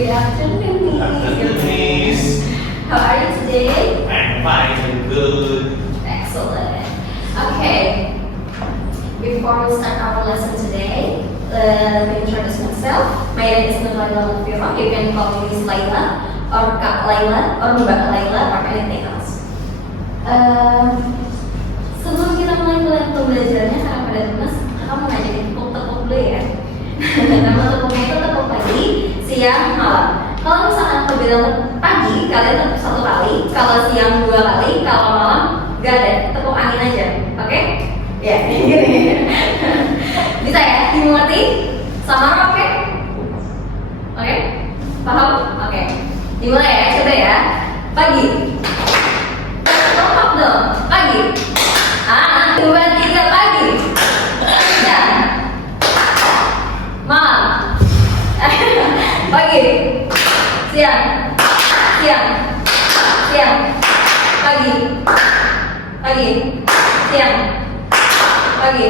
Good afternoon, Miss. How are you today? I'm fine and good. Excellent. Okay. Before we start our lesson today, let me introduce myself. My name is Nurlaila Lutfira. You can call me Miss Laila, or Kak Laila, or Mbak Laila, or anything else. Sebelum kita mulai pembelajarannya, karena pada tugas, kakak mau ngajakin tepuk-tepuk dulu ya. Nama tepuknya itu tepuk pagi, siang, malam. Kalau misalkan aku bilang pagi, kalian tepuk 1 kali. Kalau siang 2 kali, kalau malam gak ada, tepuk angin aja. Oke? Ya, gini. Bisa ya? Dimengerti? Sama oke? Oke? Paham? Oke. Dimulai ya, coba ya. Pagi. Tepuk dong. Pagi. 1, 2, 3 pagi. Siang. Malam. Pagi. Siang. Siang. Siang. Pagi. Pagi. Siang. Pagi.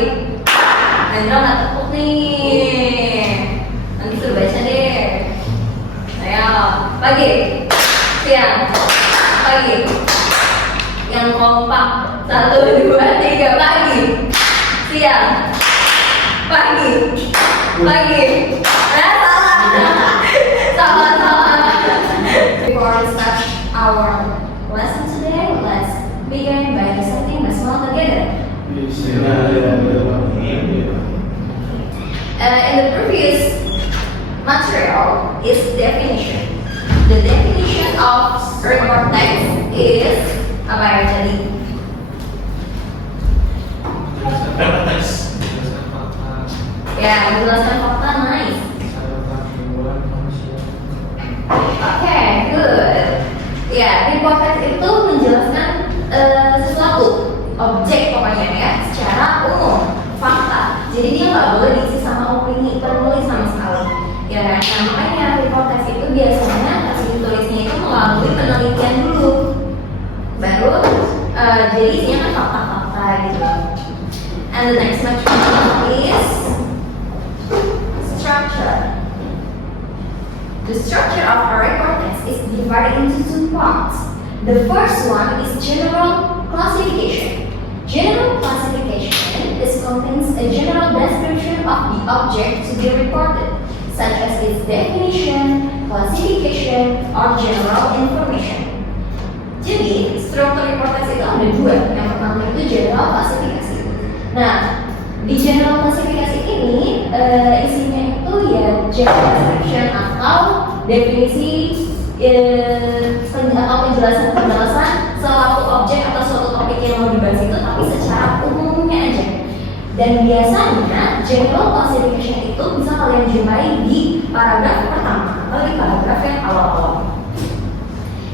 Nandra nggak tepuk nih. Nanti suruh baca deh. Ayo. Pagi. Siang. Pagi. Yang kompak. 1, 2, 3 pagi. Siang. Pagi. Pagi. Salah. Before we start our lesson today, let's begin by reciting basmalah together. In the previous material is definition. The definition of report text is apa ya tadi? Ya, menjelaskan fakta, nice. Okay, good. Ya, report text itu menjelaskan sesuatu, objek pokoknya ya, secara umum, fakta. Jadi dia nggak boleh diisi sama opini penulis sama sekali. Ya, nah makanya report text itu biasanya hasil tulisnya itu melalui penelitian dulu, baru jadi isinya kan fakta-fakta gitu. And the next material is structure. The structure of a report text is divided into 2 parts. The first one is general classification. General classification contains a general description of the object to be reported, such as its definition, classification, or general information. Jadi, struktur report text itu ada 2. Yang pertama itu general classification. Nah, di general classification ini isinya itu ya general description atau definisi atau penjelasan suatu objek atau suatu topik yang mau dibahas itu, tapi secara umumnya aja. Dan biasanya general classification itu bisa kalian jumpai di paragraf pertama atau di paragraf yang awal-awal.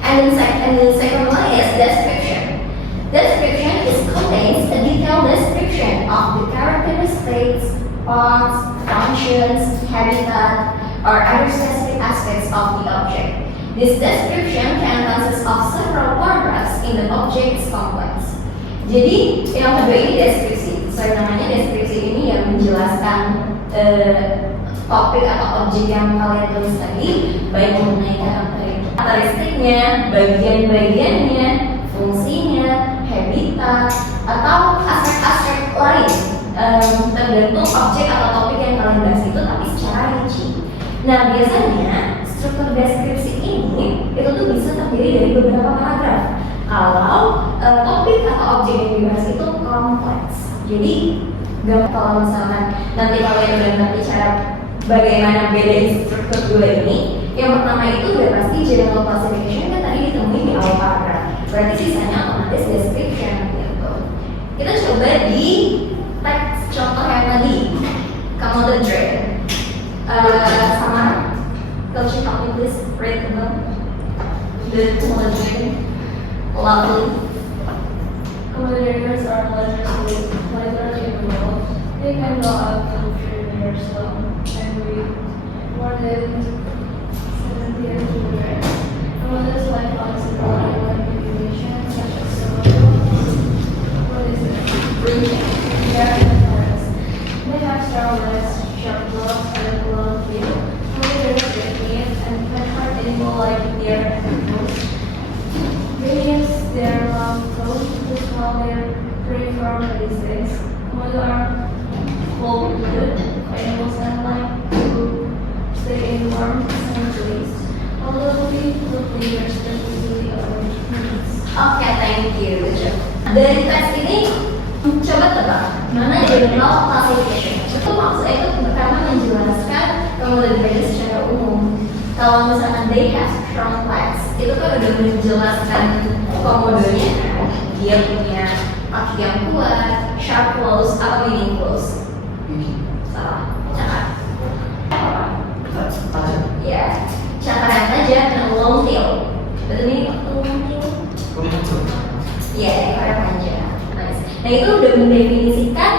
And the second one is description. Description contains a detailed description of the characteristics, parts, functions, habitat, or other specific aspects of the object. This description can consist of several paragraphs in the object's complex. Jadi yang kedua ini deskripsi. Sesuai namanya, deskripsi ini yang menjelaskan topik atau objek yang kalian tulis tadi, baik mengenai karakteristiknya, bagian-bagiannya, fungsinya, habitat, atau aspek-aspek lain tergantung objek atau topik yang kalian bahas itu, tapi secara rinci. Nah biasanya struktur deskripsi ini itu tuh bisa terdiri dari beberapa paragraf. Kalau topik atau objek yang dibahas itu kompleks, jadi gak kalau misalkan nanti kalian udah ngerti cara bagaimana beda struktur 2 ini. Yang pertama itu udah pasti general classification kan tadi ditemui di awal paragraf. Berarti sisanya otomatis description gitu. Kita coba di teks contoh yang tadi. Kamu the dread. Sama could you help me please read the book? The children. Lovely. Commodores are letters with letters in the world. They can go out to their slow and read more than 70 children. Commodores like us in manipulation such as what is it? Reading. They are in the forest. They have strong legs sharp claws, and a long tail. Only there's red and hard animal like deer and moose. They use their long toes to swallow their prey from the distance. Komodo are cold-blooded animals and like to stay in warm sunny place. Although we look leaders that easily avoid humans. Oke, thank you. Dari tes ini, coba tebak mana general classification. Itu maksudnya itu pertama menjelaskan komodo dragon secara umum. Kalau misalkan they have strong legs, itu kan udah menjelaskan komodonya. Dia punya kaki yang kuat, sharp claws, atau meaning claws. Salah, cakar. Ya, cakar yang tajam dan long tail. Betul ini long tail? Iya, ekor yang panjang. Nice. Nah itu udah mendefinisikan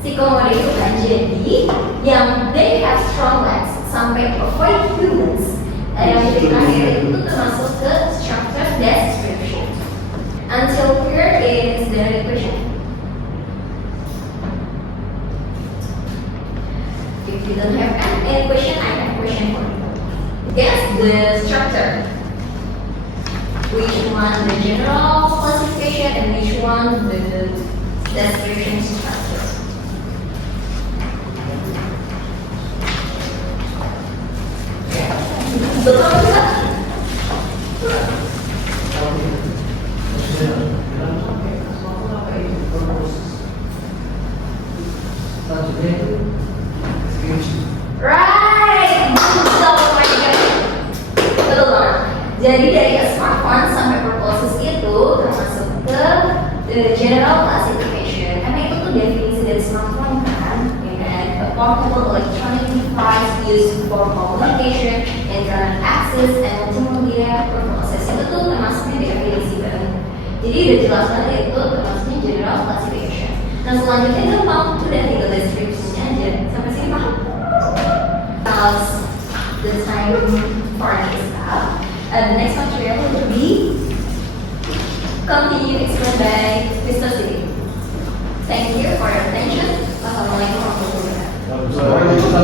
si komodo itu kan. Jadi yang they have strong legs sampai avoid humans. Yang terakhir itu termasuk ke structure description. Until here is the question. If you don't have any question, I have question for you. Guess the structure. Which one the general classification and which one the description structure? Betul tidak? Right, good job, my God. Betul banget. Jadi dari a smartphone sampai propulsus itu termasuk ke the general classification. Karena itu tuh definisi dari smartphone kan, ya kan? A portable electronic device used for communication, internet access, and multimedia purposes. Itu tuh termasuknya definisi kan. Jadi udah jelas banget itu termasuknya general classification. Nah selanjutnya gampang, udah tinggal description-nya aja. Sampai sini paham? The time for this stuff. The next material will be continue explained by Mr. Siti. Thank you for your attention. Wassalamualaikum warahmatullahi wabarakatuh.